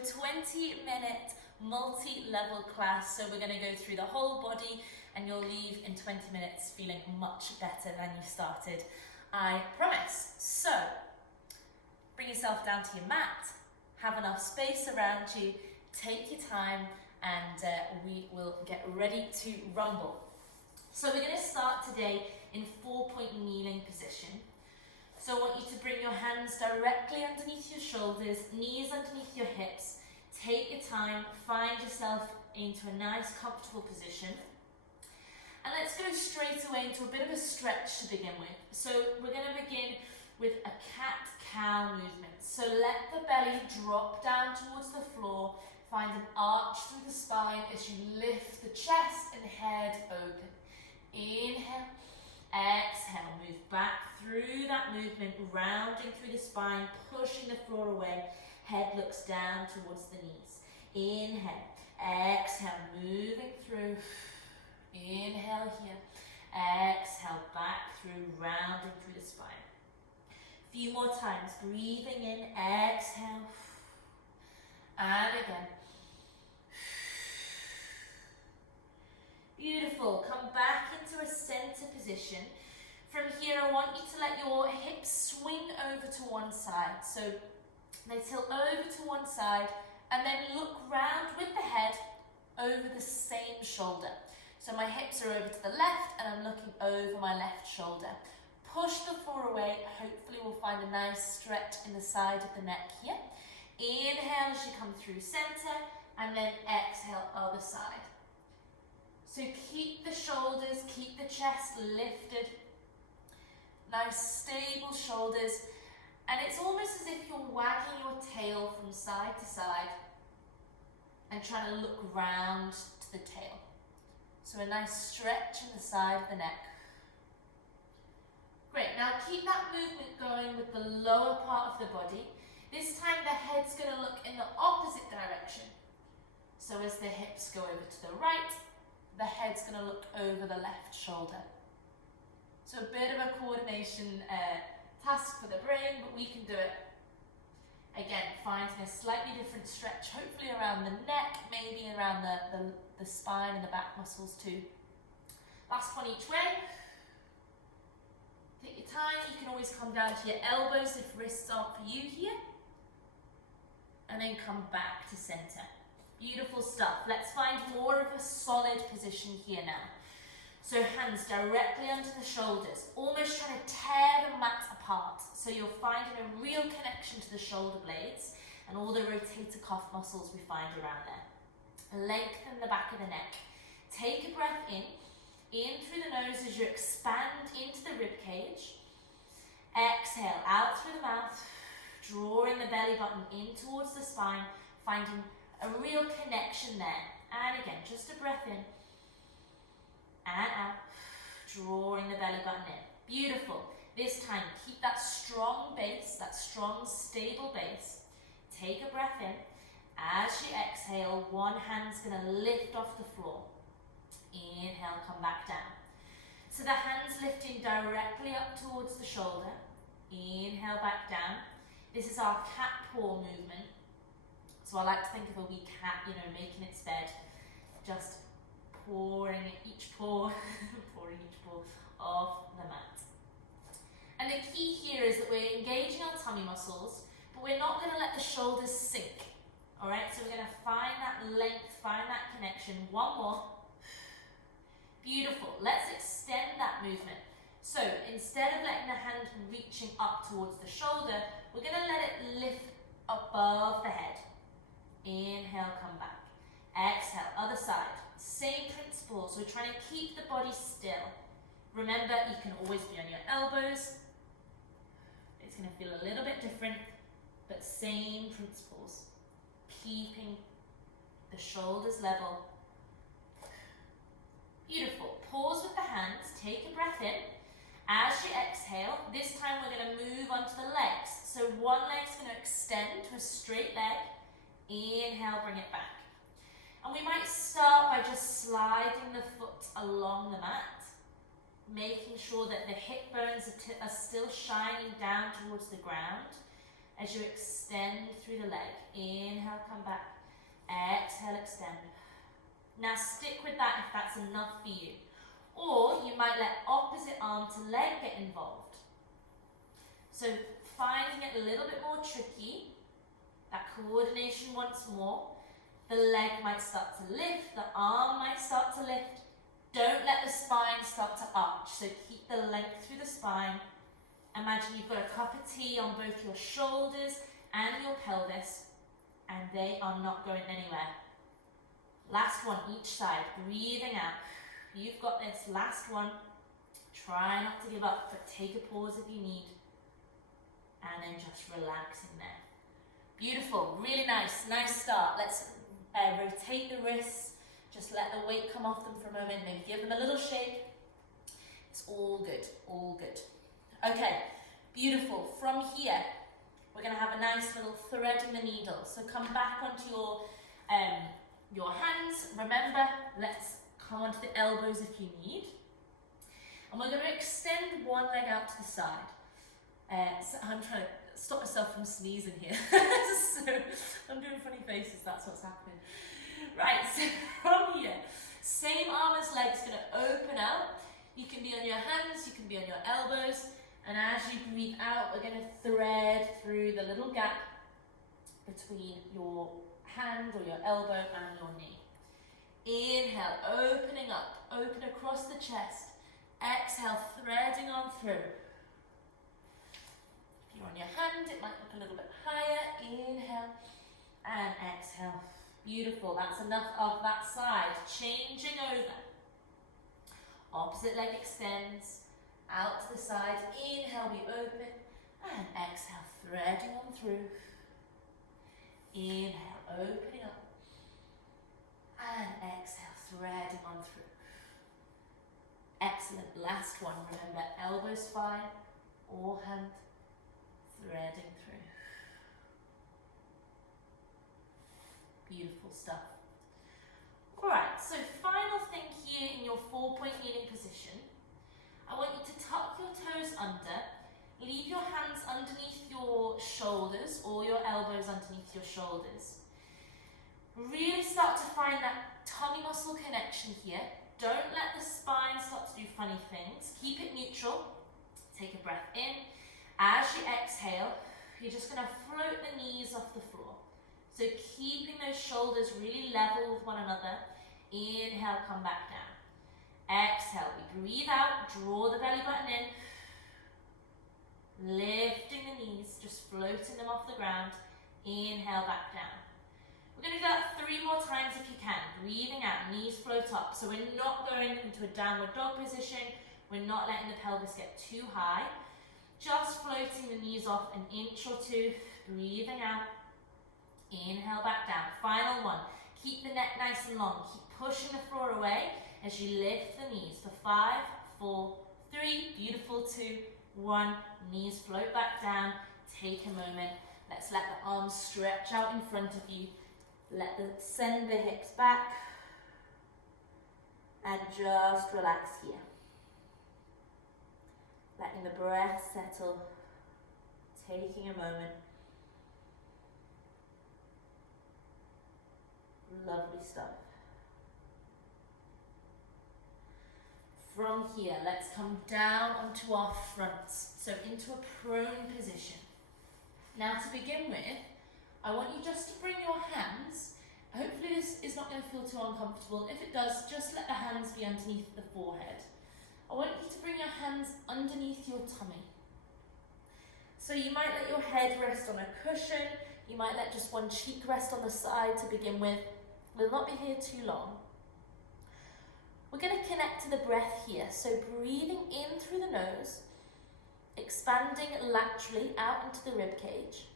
20-minute multi-level class. So we're going to go through the whole body and you'll leave in 20 minutes feeling much better than you started, I promise. So bring yourself down to your mat, have enough space around you, take your time, and we will get ready to rumble. So we're going to start today in 4-point kneeling position. So I want you to bring your hands directly underneath your shoulders, knees underneath your hips. Take your time, find yourself into a nice comfortable position. And let's go straight away into a bit of a stretch to begin with. So we're going to begin with a cat-cow movement. So let the belly drop down towards the floor. Find an arch through the spine as you lift the chest and head open. Inhale, exhale, move back through that movement, rounding through the spine, pushing the floor away. Head looks down towards the knees. Inhale, exhale, moving through. Inhale here, exhale, back through, rounding through the spine. Few more times, breathing in, exhale, and again. Beautiful, come back into a center position. From here, I want you to let your hips swing over to one side. So they tilt over to one side and then look round with the head over the same shoulder. So my hips are over to the left and I'm looking over my left shoulder. Push the floor away. Hopefully we'll find a nice stretch in the side of the neck here. Inhale as you come through center and then exhale other side. So keep the shoulders, keep the chest lifted. Nice stable shoulders. And it's almost as if you're wagging your tail from side to side and trying to look round to the tail. So a nice stretch in the side of the neck. Great, now keep that movement going with the lower part of the body. This time the head's going to look in the opposite direction. So as the hips go over to the right, the head's going to look over the left shoulder. So a bit of a coordination task for the brain, but we can do it. Again, finding a slightly different stretch, hopefully around the neck, maybe around the spine and the back muscles too. Last one each way. Take your time, you can always come down to your elbows if wrists aren't for you here. And then come back to center. Beautiful stuff. Let's find more of a solid position here now. So hands directly under the shoulders, almost trying to tear the mat apart. So you're finding a real connection to the shoulder blades and all the rotator cuff muscles we find around there. Lengthen the back of the neck. Take a breath in through the nose as you expand into the rib cage. Exhale out through the mouth, drawing the belly button in towards the spine, finding a real connection there. And again, just a breath in and out, drawing the belly button in. Beautiful. This time, keep that strong base, that strong, stable base. Take a breath in. As you exhale, one hand's going to lift off the floor. Inhale, come back down. So the hands lifting directly up towards the shoulder. Inhale, back down. This is our cat paw movement. So I like to think of a wee cat, making its bed, just pouring each paw, pouring each paw off the mat. And the key here is that we're engaging our tummy muscles, but we're not going to let the shoulders sink. All right, so we're going to find that length, find that connection. One more. Beautiful. Let's extend that movement. So instead of letting the hand reaching up towards the shoulder, we're going to let it lift above the head. Inhale, come back. Exhale, other side. Same principle, so we're trying to keep the body still. Remember, you can always be on your elbows. It's going to feel a little bit different, but same principles. Keeping the shoulders level. Beautiful. Pause with the hands, take a breath in. As you exhale, this time we're going to move onto the legs. So one leg's going to extend to a straight leg. Inhale, bring it back. And we might start by just sliding the foot along the mat, making sure that the hip bones are still shining down towards the ground. as you extend through the leg. Inhale, come back. Exhale, extend. Now stick with that if that's enough for you. Or you might let opposite arm to leg get involved. So finding it a little bit more tricky, that coordination once more. The leg might start to lift, the arm might start to lift. Don't let the spine start to arch, so keep the length through the spine. Imagine you've got a cup of tea on both your shoulders and your pelvis, and they are not going anywhere. Last one, each side, breathing out. You've got this, last one. Try not to give up, but take a pause if you need. And then just relaxing there. Beautiful, really nice, nice start. Let's rotate the wrists. Just let the weight come off them for a moment. Maybe give them a little shake. It's all good, all good. Okay, beautiful. From here, we're going to have a nice little threading the needle. So come back onto your hands. Remember, let's come onto the elbows if you need. And we're going to extend one leg out to the side. So I'm trying to stop myself from sneezing here. So I'm doing funny faces, that's what's happening. Right, so from here, same arm as legs going to open out. You can be on your hands, you can be on your elbows. And as you breathe out, we're going to thread through the little gap between your hand or your elbow and your knee. Inhale, opening up, open across the chest. Exhale, threading on through. If you're on your hand, it might look a little bit higher. Inhale and exhale. Beautiful, that's enough of that side. Changing over. Opposite leg extends. Out to the side, inhale, we open, and exhale, threading on through. Inhale, opening up, and exhale, threading on through. Excellent, last one, remember, elbows fine, or hand, threading through. Beautiful stuff. Alright, so final thing here in your 4-point kneeling position. I want you to tuck your toes under, leave your hands underneath your shoulders or your elbows underneath your shoulders. Really start to find that tummy muscle connection here. Don't let the spine start to do funny things. Keep it neutral. Take a breath in. As you exhale, you're just going to float the knees off the floor. So keeping those shoulders really level with one another. Inhale, come back down. Exhale, we breathe out, draw the belly button in, lifting the knees, just floating them off the ground. Inhale, back down. We're going to do that 3 more times if you can. Breathing out, knees float up. So we're not going into a downward dog position. We're not letting the pelvis get too high. Just floating the knees off an inch or 2. Breathing out. Inhale, back down. Final one. Keep the neck nice and long. Keep pushing the floor away as you lift the knees for 5, 4, 3, beautiful, 2, 1. Knees float back down. Take a moment. Let's let the arms stretch out in front of you. Send the hips back. And just relax here. Letting the breath settle. Taking a moment. Lovely stuff. From here, let's come down onto our fronts, so into a prone position. Now to begin with, I want you just to bring your hands, hopefully this is not going to feel too uncomfortable. If it does, just let the hands be underneath the forehead. I want you to bring your hands underneath your tummy. So you might let your head rest on a cushion, you might let just one cheek rest on the side to begin with. We'll not be here too long. We're going to connect to the breath here, so breathing in through the nose, expanding laterally out into the rib cage.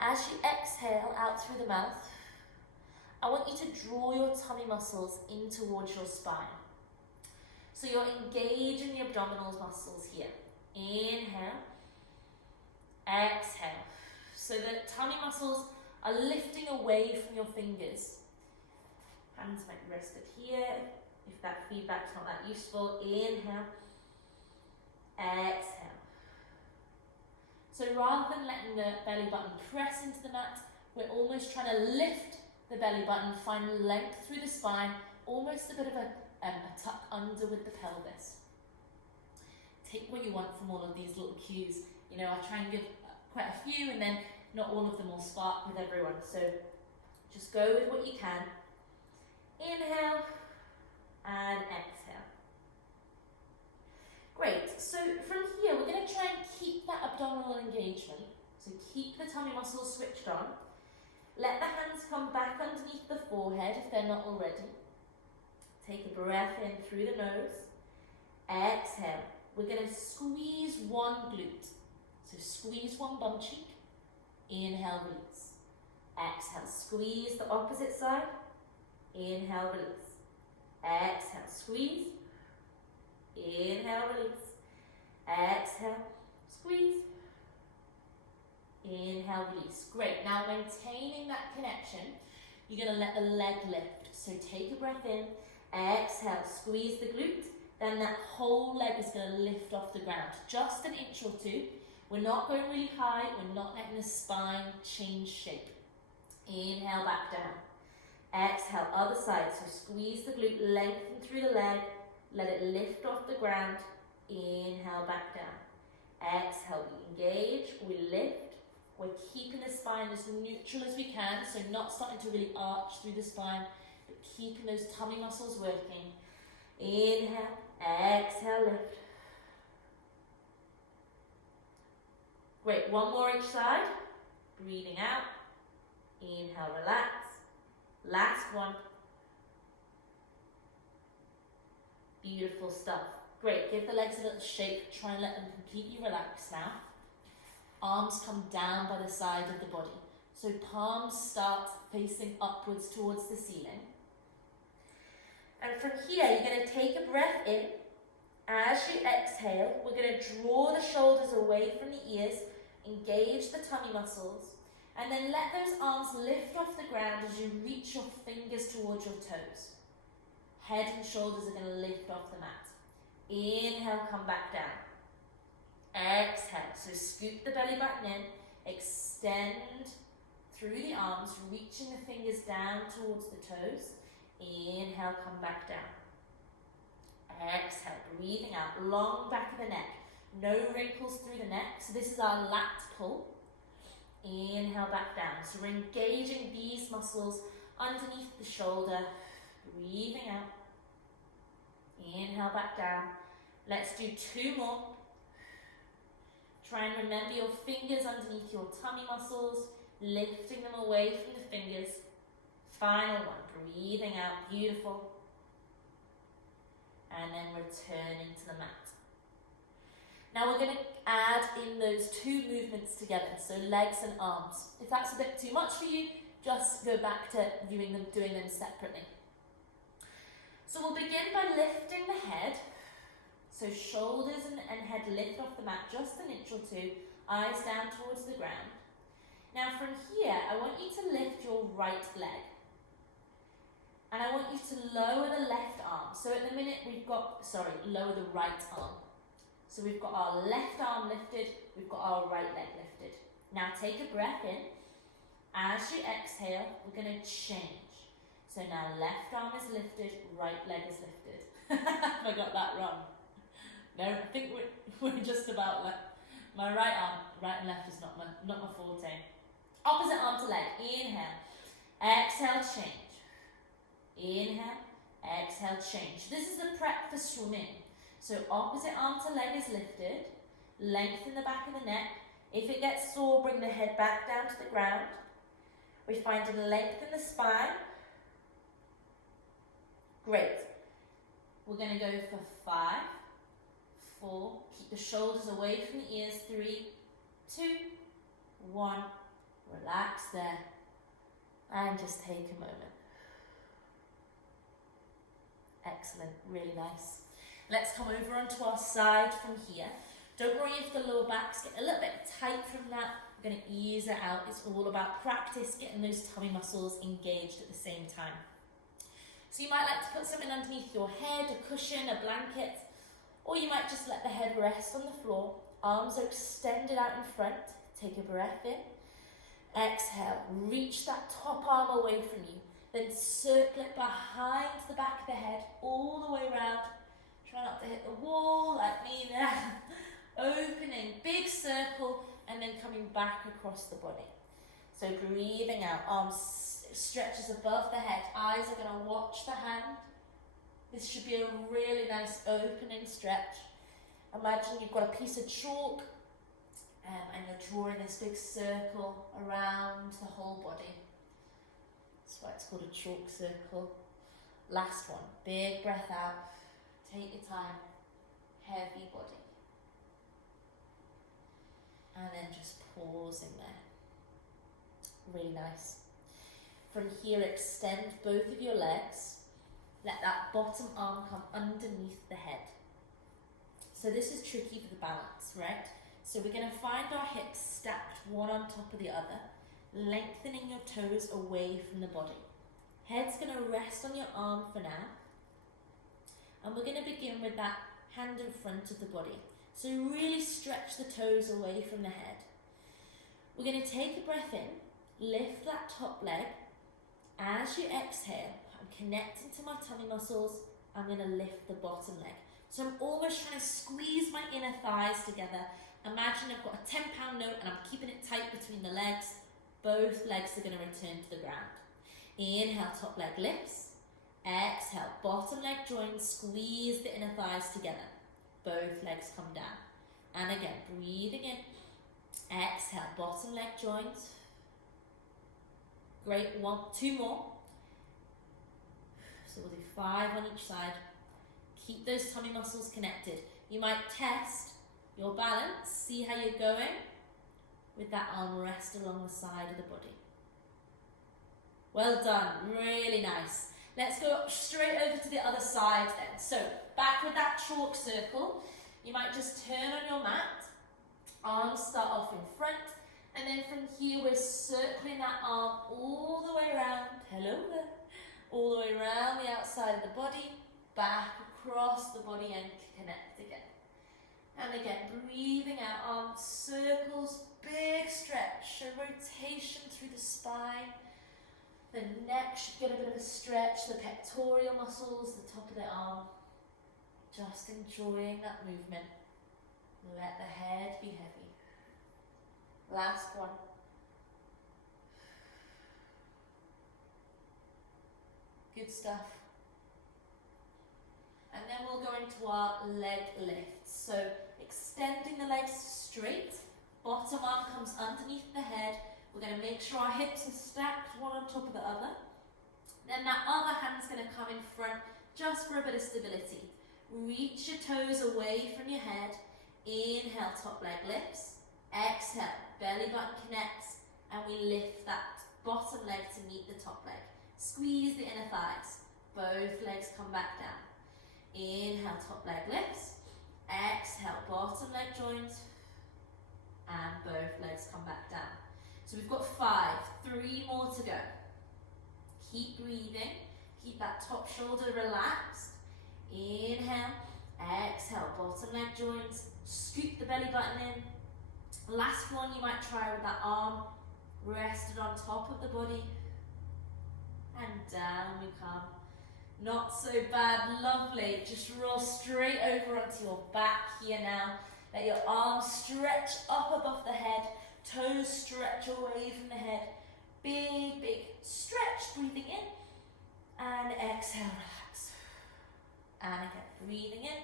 As you exhale out through the mouth, I want you to draw your tummy muscles in towards your spine. So you're engaging the abdominal muscles here. Inhale, exhale. So the tummy muscles are lifting away from your fingers. Hands might be rested here. If that feedback's not that useful, inhale, exhale. So rather than letting the belly button press into the mat, we're almost trying to lift the belly button, find length through the spine, almost a bit of a tuck under with the pelvis. Take what you want from all of these little cues. You know, I try and give quite a few, and then not all of them will spark with everyone. So just go with what you can. Inhale and exhale. Great. So from here, we're going to try and keep that abdominal engagement. So keep the tummy muscles switched on. Let the hands come back underneath the forehead if they're not already. Take a breath in through the nose. Exhale. We're going to squeeze one glute. So squeeze one bum cheek. Inhale, release. Exhale, squeeze the opposite side. Inhale, release. Exhale, squeeze. Inhale, release. Exhale, squeeze. Inhale, release. Great. Now maintaining that connection, you're going to let the leg lift. So take a breath in. Exhale, squeeze the glute. Then that whole leg is going to lift off the ground. Just an inch or two. We're not going really high. We're not letting the spine change shape. Inhale, back down. Exhale, other side. So squeeze the glute, lengthen through the leg. Let it lift off the ground. Inhale, back down. Exhale, we engage, we lift. We're keeping the spine as neutral as we can, so not starting to really arch through the spine, but keeping those tummy muscles working. Inhale, exhale, lift. Great, one more each side. Breathing out. Inhale, relax. Last one. Beautiful stuff. Great, give the legs a little shake. Try and let them completely relax now. Arms come down by the side of the body. So palms start facing upwards towards the ceiling. And from here, you're going to take a breath in. As you exhale, we're going to draw the shoulders away from the ears, engage the tummy muscles, and then let those arms lift off the ground as you reach your fingers towards your toes. Head and shoulders are going to lift off the mat. Inhale, come back down. Exhale, so scoop the belly button in, extend through the arms, reaching the fingers down towards the toes. Inhale, come back down. Exhale, breathing out, long back of the neck, no wrinkles through the neck. So this is our lat pull. Inhale, back down. So we're engaging these muscles underneath the shoulder, breathing out. Inhale, back down. Let's do two more. Try and remember your fingers underneath your tummy muscles, lifting them away from the fingers. Final one, breathing out, beautiful. And then returning to the mat. Now we're going to add in those two movements together, so legs and arms. If that's a bit too much for you, just go back to doing them separately. So we'll begin by lifting the head. So shoulders and head lift off the mat just an inch or two, eyes down towards the ground. Now from here, I want you to lift your right leg. And I want you to lower the left arm. So at the minute lower the right arm. So we've got our left arm lifted, we've got our right leg lifted. Now take a breath in. As you exhale, we're going to change. So now left arm is lifted, right leg is lifted. I got that wrong. No, I think we're just about like my right and left is not my forte. Opposite arm to leg. Inhale, exhale, change. Inhale, exhale, change. This is the prep for swimming. So opposite arm to leg is lifted. Lengthen the back of the neck. If it gets sore, bring the head back down to the ground. We find a length in the spine. Great. We're going to go for 5, 4, keep the shoulders away from the ears, 3, 2, 1, relax there, and just take a moment. Excellent, really nice. Let's come over onto our side from here. Don't worry if the lower back's getting a little bit tight from that. We're going to ease it out. It's all about practice, getting those tummy muscles engaged at the same time. So you might like to put something underneath your head, a cushion, a blanket, or you might just let the head rest on the floor. Arms are extended out in front. Take a breath in. Exhale, reach that top arm away from you. Then circle it behind the back of the head, all the way around. Try not to hit the wall like me there. Opening, big circle, and then coming back across the body. So breathing out, arms stretches above the head. Eyes are going to watch the hand. This should be a really nice opening stretch. Imagine you've got a piece of chalk and you're drawing this big circle around the whole body. That's why it's called a chalk circle. Last one, big breath out. Take your time, heavy body. And then just pausing there. Really nice. From here, extend both of your legs. Let that bottom arm come underneath the head. So this is tricky for the balance, right? So we're going to find our hips stacked one on top of the other, lengthening your toes away from the body. Head's going to rest on your arm for now. And we're going to begin with that hand in front of the body. So really stretch the toes away from the head. We're going to take a breath in, lift that top leg. As you exhale, I'm connecting to my tummy muscles. I'm going to lift the bottom leg. So I'm almost trying to squeeze my inner thighs together. Imagine I've got a 10-pound note and I'm keeping it tight between the legs. Both legs are going to return to the ground. Inhale, top leg lifts. Exhale, bottom leg joins, squeeze the inner thighs together. Both legs come down. And again, breathing in. Exhale, bottom leg joins. Great, two more. So we'll do 5 on each side. Keep those tummy muscles connected. You might test your balance, see how you're going with that arm rest along the side of the body. Well done, really nice. Let's go straight over to the other side then. So back with that chalk circle. You might just turn on your mat. Arms start off in front. And then from here we're circling that arm all the way around. Hello there. All the way around the outside of the body. Back across the body and connect again. And again, breathing out, arm circles, big stretch. So rotation through the spine. The neck should get a bit of a stretch, the pectoral muscles, the top of the arm. Just enjoying that movement. Let the head be heavy. Last one. Good stuff. And then we'll go into our leg lifts. So extending the legs straight, bottom arm comes underneath the head. We're going to make sure our hips are stacked one on top of the other. Then that other hand's going to come in front just for a bit of stability. Reach your toes away from your head. Inhale, top leg lifts. Exhale, belly button connects. And we lift that bottom leg to meet the top leg. Squeeze the inner thighs. Both legs come back down. Inhale, top leg lifts. Exhale, bottom leg joins. And both legs come back down. So we've got 5, 3 more to go. Keep breathing. Keep that top shoulder relaxed. Inhale, exhale, bottom leg joins. Scoop the belly button in. Last one you might try with that arm rested on top of the body. And down we come. Not so bad, lovely. Just roll straight over onto your back here now. Let your arms stretch up above the head. Toes stretch away from the head. Big, big stretch. Breathing in. And exhale, relax. And again, breathing in.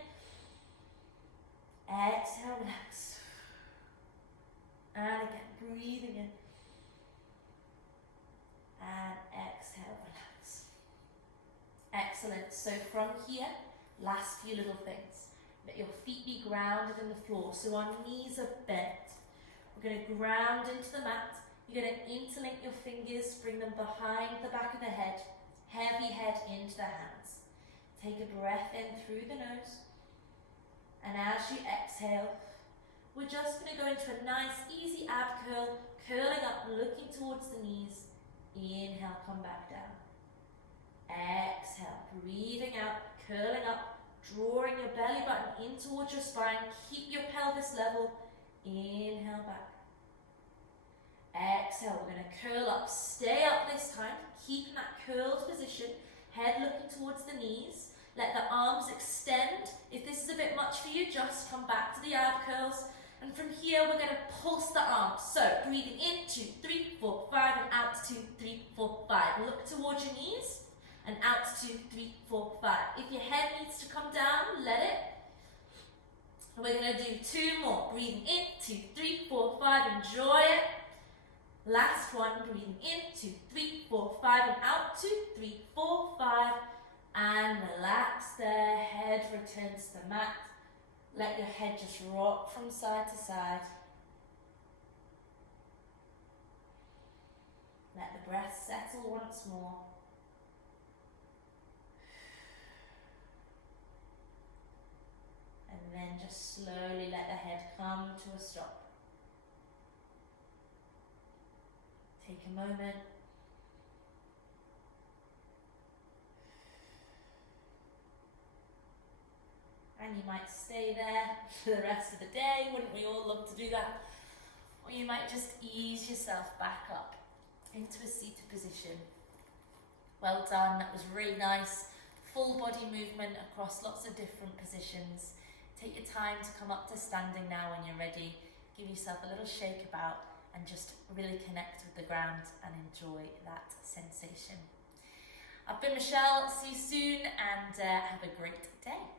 Exhale, relax. And again, breathing in. And exhale, relax. Excellent. So from here, last few little things. Let your feet be grounded in the floor. So our knees are bent. We're going to ground into the mat. You're going to interlink your fingers, bring them behind the back of the head, heavy head into the hands. Take a breath in through the nose. And as you exhale, we're just going to go into a nice, easy ab curl, curling up, looking towards the knees. Inhale, come back down. Exhale, breathing out, curling up, drawing your belly button in towards your spine. Keep your pelvis level. Inhale back. Exhale, we're going to curl up. Stay up this time, keeping that curled position, head looking towards the knees. Let the arms extend. If this is a bit much for you, just come back to the ab curls. And from here, we're going to pulse the arms. So, breathing in, 2, 3, 4, 5, and out, 2, 3, 4, 5. Look towards your knees, and out, 2, 3, 4, 5. If your head needs to come down, let it. And we're going to do 2 more. Breathing in, 2, 3, 4, 5. Enjoy it. Last one, breathing in, 2, 3, 4, 5, and out, 2, 3, 4, 5. And relax there, head returns to the mat. Let your head just rock from side to side. Let the breath settle once more. And then just slowly let the head come to a stop. Take a moment. And you might stay there for the rest of the day. Wouldn't we all love to do that? Or you might just ease yourself back up into a seated position. Well done, that was really nice. Full body movement across lots of different positions. Take your time to come up to standing now when you're ready. Give yourself a little shake about and just really connect with the ground and enjoy that sensation. I've been Michelle, see you soon and have a great day.